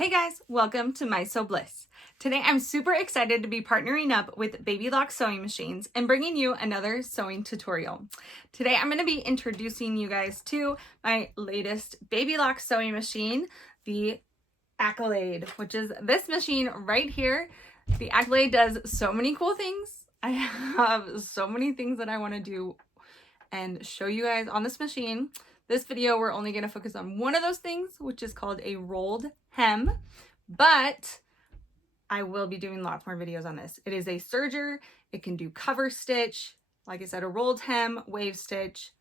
Hey guys, welcome to My Sew Bliss. Today I'm super excited to be partnering up with Baby Lock sewing machines and bringing you another sewing tutorial. Today I'm going to be introducing you guys to my latest Baby Lock sewing machine, the Accolade, which is this machine right here. The Accolade does so many cool things. I have so many things that I want to do and show you guys on this machine. This video, we're only going to focus on one of those things, which is called a rolled hem, but I will be doing lots more videos on this. It is a serger. It can do cover stitch, like I said, a rolled hem, wave stitch,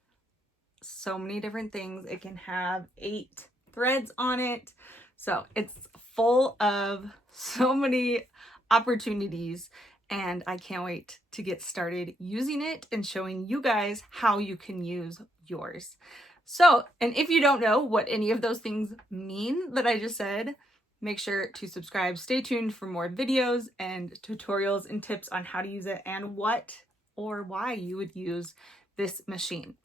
so many different things. It can have 8 threads on it. So it's full of so many opportunities, and I can't wait to get started using it and showing you guys how you can use yours. So, and if you don't know what any of those things mean that I just said, make sure to subscribe. Stay tuned for more videos and tutorials and tips on how to use it and what or why you would use this machine.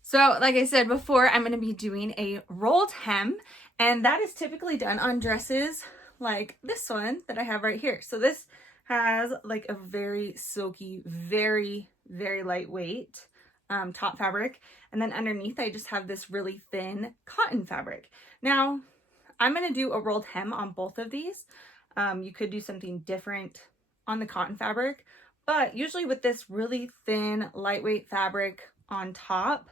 So, like I said before, I'm going to be doing a rolled hem, and that is typically done on dresses like this one that I have right here. So this has like a very silky, very, very lightweight top fabric, and then underneath I just have this really thin cotton fabric. Now I'm going to do a rolled hem on both of these. You could do something different on the cotton fabric, but usually with this really thin lightweight fabric on top,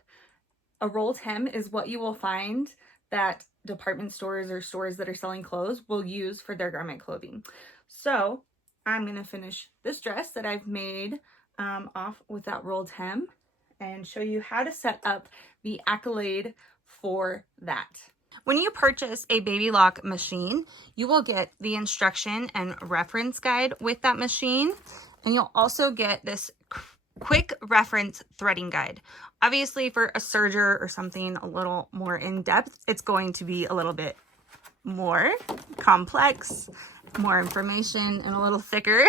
a rolled hem is what you will find that department stores or stores that are selling clothes will use for their garment clothing. So I'm going to finish this dress that I've made off with that rolled hem and show you how to set up the Accolade for that. When you purchase a Baby Lock machine, you will get the instruction and reference guide with that machine, and you'll also get this quick reference threading guide. Obviously, for a serger or something a little more in-depth, it's going to be a little bit more complex, more information, and a little thicker.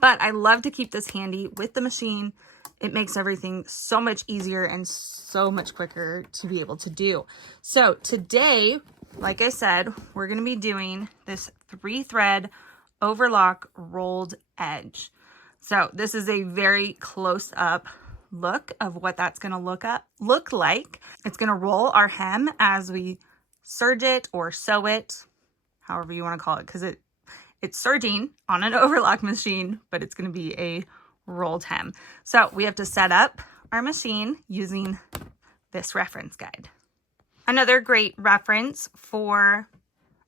But I love to keep this handy with the machine. It makes everything so much easier and so much quicker to be able to do. So today, like I said, we're going to be doing this 3-thread overlock rolled edge. So this is a very close-up look of what that's going to look like. It's going to roll our hem as we serge it or sew it, however you want to call it, because it's serging on an overlock machine, but it's going to be a rolled hem. So we have to set up our machine using this reference guide. Another great reference for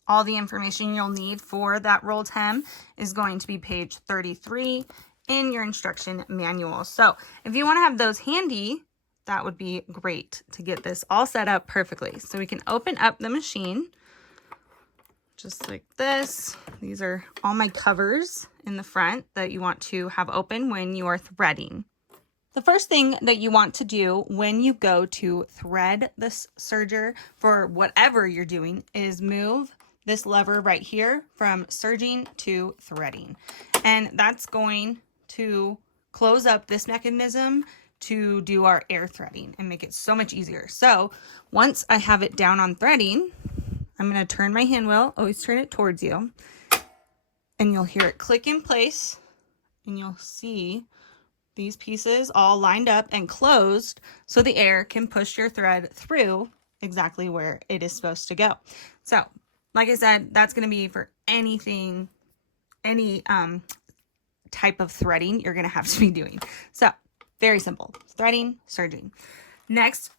all the information you'll need for that rolled hem is going to be page 33 in your instruction manual. So if you want to have those handy, that would be great to get this all set up perfectly. So we can open up the machine just like this. These are all my covers in the front that you want to have open when you are threading. The first thing that you want to do when you go to thread this serger for whatever you're doing is move this lever right here from serging to threading. And that's going to close up this mechanism to do our air threading and make it so much easier. So once I have it down on threading, I'm going to turn my hand wheel, always turn it towards you, and you'll hear it click in place, and you'll see these pieces all lined up and closed so the air can push your thread through exactly where it is supposed to go. So, like I said, that's going to be for anything, any type of threading you're going to have to be doing. So, very simple. Threading, serging. Next,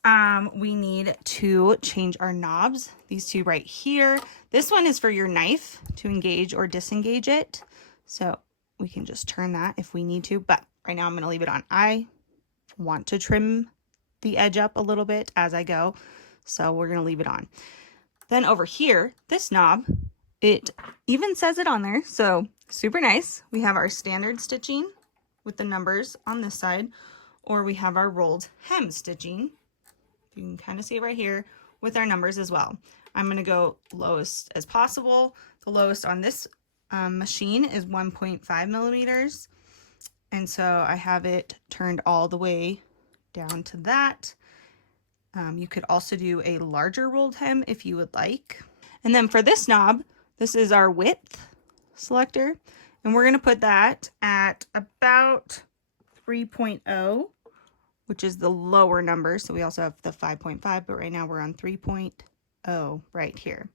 we need to change our knobs. These two right here. This one is for your knife to engage or disengage it. So we can just turn that if we need to, but right now I'm going to leave it on. I want to trim the edge up a little bit as I go, so we're going to leave it on. Then over here, this knob, it even says it on there, so super nice. We have our standard stitching with the numbers on this side, or we have our rolled hem stitching. You can kind of see it right here with our numbers as well. I'm going to go lowest as possible. The lowest on this machine is 1.5 millimeters. And so I have it turned all the way down to that. You could also do a larger rolled hem if you would like. And then for this knob, This is our width selector, and we're going to put that at about 3.0, which is the lower number. So we also have the 5.5, but right now we're on 3.0 right here.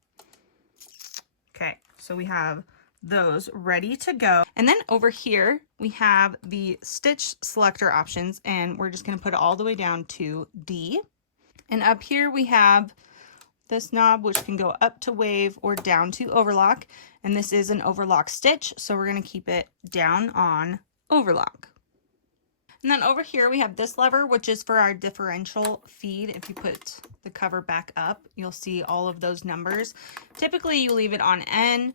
Okay, so we have those ready to go. And then over here, we have the stitch selector options, and we're just going to put it all the way down to D. And up here we have this knob, which can go up to wave or down to overlock. And this is an overlock stitch, so we're going to keep it down on overlock. And then over here we have this lever, which is for our differential feed. If you put the cover back up, you'll see all of those numbers. Typically you leave it on N.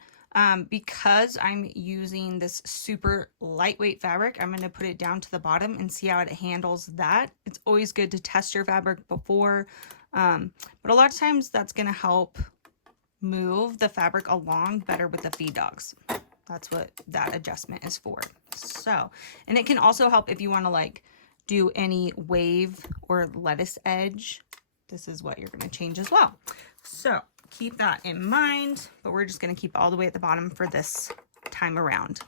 Because I'm using this super lightweight fabric, I'm going to put it down to the bottom and see how it handles that. It's always good to test your fabric before, but a lot of times that's going to help move the fabric along better with the feed dogs. That's what that adjustment is for. So, and it can also help if you want to like do any wave or lettuce edge. This is what you're going to change as well. So keep that in mind, but we're just going to keep all the way at the bottom for this time around.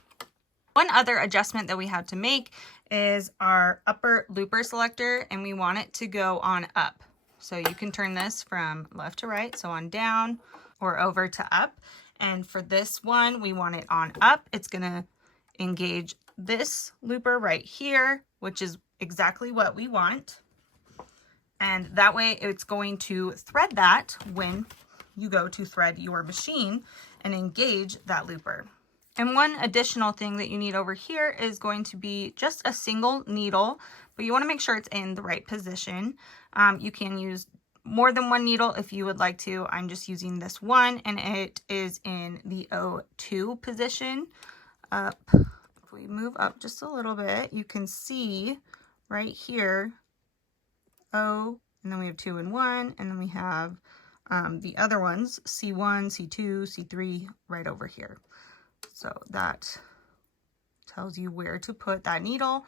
One other adjustment that we have to make is our upper looper selector, and we want it to go on up. So you can turn this from left to right, so on down or over to up. And for this one, we want it on up. It's going to engage this looper right here, which is exactly what we want. And that way it's going to thread that when you go to thread your machine and engage that looper. And one additional thing that you need over here is going to be just a single needle, but you want to make sure it's in the right position. You can use more than one needle if you would like to. I'm just using this one, and it is in the O2 position. Up, if we move up just a little bit, you can see right here O, and then we have 2 and 1, and then we have the other ones, C1, C2, C3, right over here. So that tells you where to put that needle.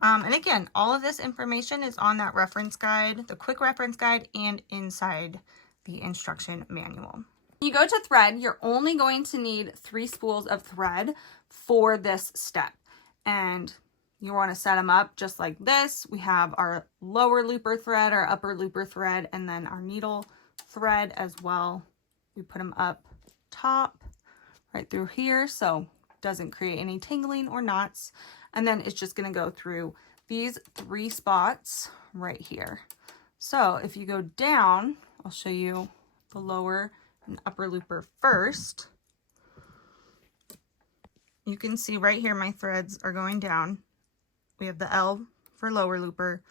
And again, all of this information is on that reference guide, the quick reference guide, and inside the instruction manual. When you go to thread, you're only going to need 3 spools of thread for this step. And you want to set them up just like this. We have our lower looper thread, our upper looper thread, and then our needle thread as well. We put them up top right through here, so it doesn't create any tangling or knots. And then it's just going to go through these 3 spots right here. So if you go down, I'll show you the lower and upper looper first. You can see right here my threads are going down. We have the L for lower looper,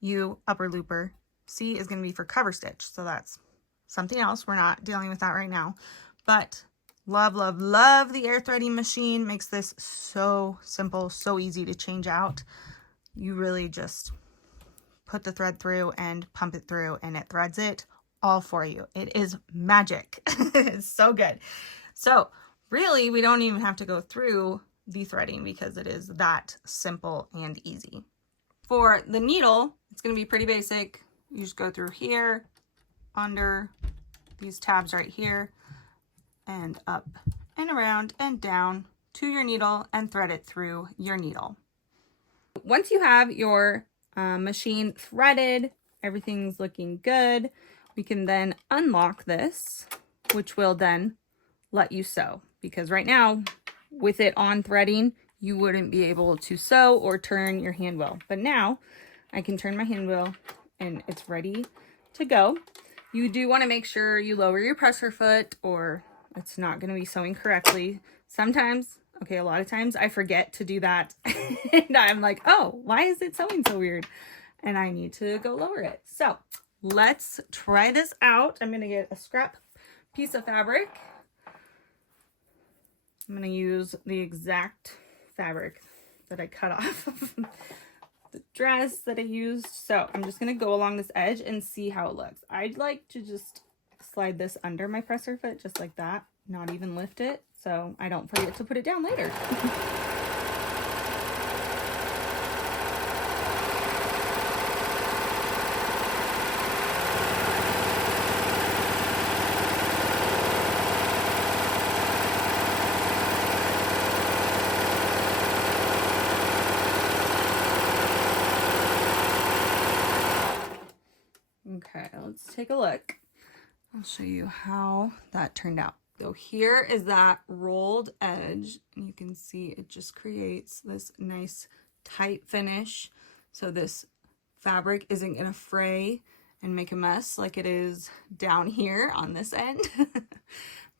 U upper looper, C is going to be for cover stitch. So that's something else. We're not dealing with that right now. But love, love, love the air threading machine. Makes this so simple, so easy to change out. You really just put the thread through and pump it through, and it threads it all for you. It is magic. It's so good. So really, we don't even have to go through the threading because it is that simple and easy. For the needle, it's going to be pretty basic. You just go through here, under these tabs right here, and up and around and down to your needle and thread it through your needle. Once you have your machine threaded, everything's looking good, we can then unlock this, which will then let you sew. Because right now, with it on threading, you wouldn't be able to sew or turn your hand wheel. But now I can turn my hand wheel and it's ready to go. You do want to make sure you lower your presser foot or it's not going to be sewing correctly. Sometimes, okay, a lot of times I forget to do that. And I'm like, oh, why is it sewing so weird? And I need to go lower it. So let's try this out. I'm going to get a scrap piece of fabric. I'm going to use the exact fabric that I cut off of the dress that I used. So I'm just going to go along this edge and see how it looks. I'd like to just slide this under my presser foot just like that, not even lift it, so I don't forget to put it down later. Okay, let's take a look. I'll show you how that turned out. So here is that rolled edge, and you can see it just creates this nice tight finish. So this fabric isn't gonna fray and make a mess like it is down here on this end.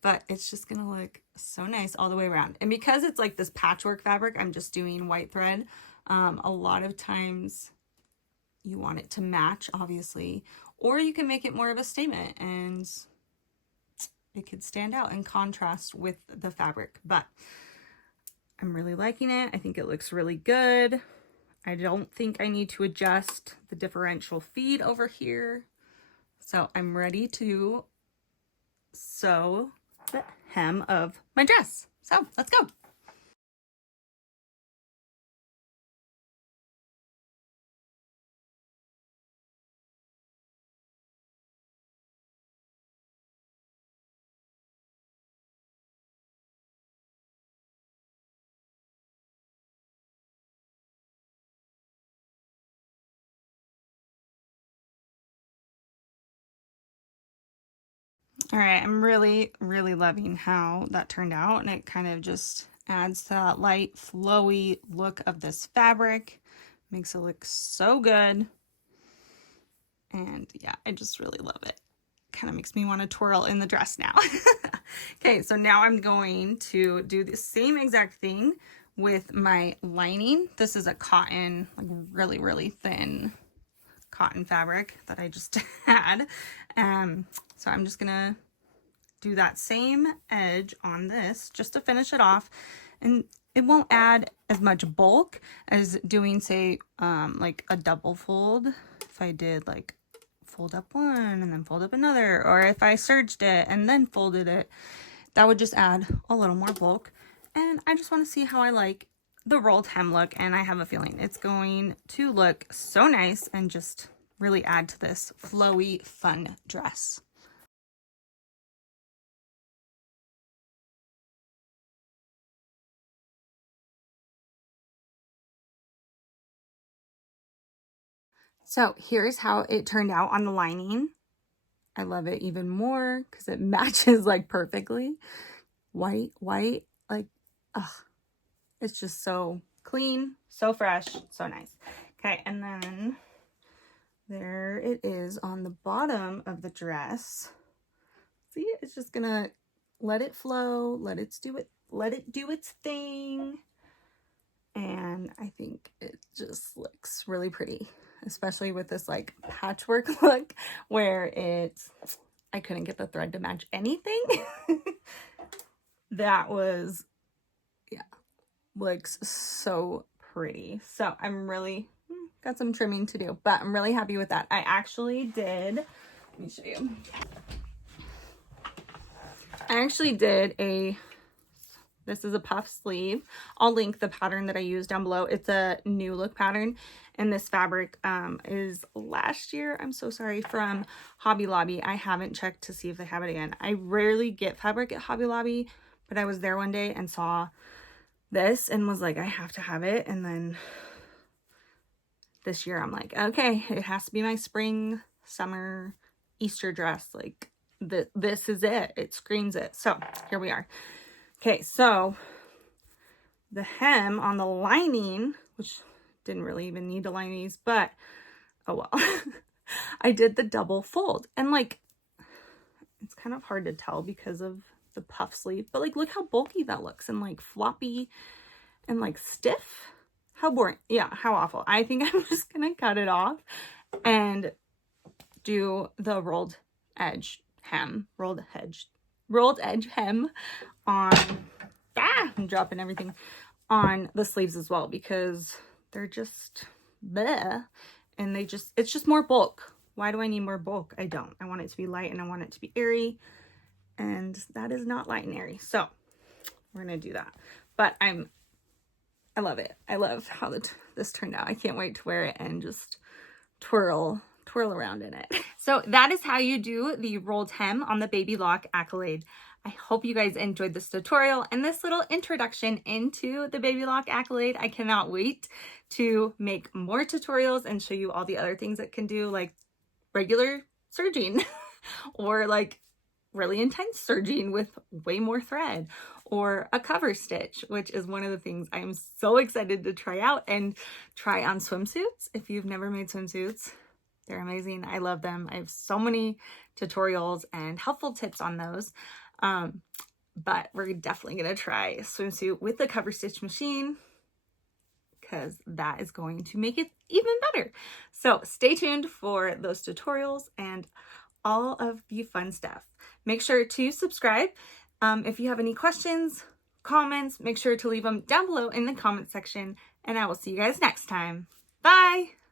But it's just gonna look so nice all the way around. And because it's like this patchwork fabric, I'm just doing white thread. A lot of times you want it to match, obviously, or you can make it more of a statement and it could stand out in contrast with the fabric. But I'm really liking it. I think it looks really good. I don't think I need to adjust the differential feed over here. So I'm ready to sew the hem of my dress. So let's go. All right, I'm really loving how that turned out, and it kind of just adds to that light, flowy look of this fabric. Makes it look so good. And yeah, I just really love it. Kind of makes me want to twirl in the dress now. Okay, so now I'm going to do the same exact thing with my lining. This is a cotton, like really thin cotton fabric that I just had. So I'm just gonna do that same edge on this just to finish it off, and it won't add as much bulk as doing, say, like a double fold. If I did like fold up one and then fold up another, or if I serged it and then folded it, that would just add a little more bulk. And I just want to see how I like the rolled hem look, and I have a feeling it's going to look so nice and just really add to this flowy, fun dress. So here's how it turned out on the lining. I love it even more because it matches like perfectly. White, like, ugh. It's just so clean, so fresh, so nice. Okay, and then there it is on the bottom of the dress. See, it's just gonna let it flow, let it do its thing. And I think it just looks really pretty, especially with this like patchwork look where I couldn't get the thread to match anything. That was, yeah, looks so pretty. So I'm really got some trimming to do, but I'm really happy with that. I actually did, let me show you. I actually did this is a puff sleeve. I'll link the pattern that I used down below. It's a new look pattern, and this fabric is last year, I'm so sorry, from Hobby Lobby. I haven't checked to see if they have it again. I rarely get fabric at Hobby Lobby, but I was there one day and saw this and was like, I have to have it. And then this year I'm like, okay, it has to be my spring, summer, Easter dress. Like this is it. It screams it. So here we are. Okay, so the hem on the lining, which didn't really even need to line these, but oh well. I did the double fold, and like it's kind of hard to tell because of the puff sleeve, but like look how bulky that looks and like floppy and like stiff. How boring. Yeah, how awful. I think I'm just gonna cut it off and do the rolled edge hem on, I'm dropping everything, on the sleeves as well, because they're just bleh, and it's just more bulk. Why do I need more bulk? I don't. I want it to be light and I want it to be airy, and that is not light and airy. So we're gonna do that. But I love it. I love how this turned out. I can't wait to wear it and just twirl around in it. So that is how you do the rolled hem on the Baby Lock Accolade. I hope you guys enjoyed this tutorial and this little introduction into the Baby Lock Accolade. I cannot wait to make more tutorials and show you all the other things it can do, like regular serging or like really intense serging with way more thread, or a cover stitch, which is one of the things I'm so excited to try out and try on swimsuits. If you've never made swimsuits, they're amazing. I love them. I have so many tutorials and helpful tips on those. But we're definitely going to try a swimsuit with the cover stitch machine, because that is going to make it even better. So stay tuned for those tutorials and all of the fun stuff. Make sure to subscribe. If you have any questions, comments, make sure to leave them down below in the comment section, and I will see you guys next time. Bye!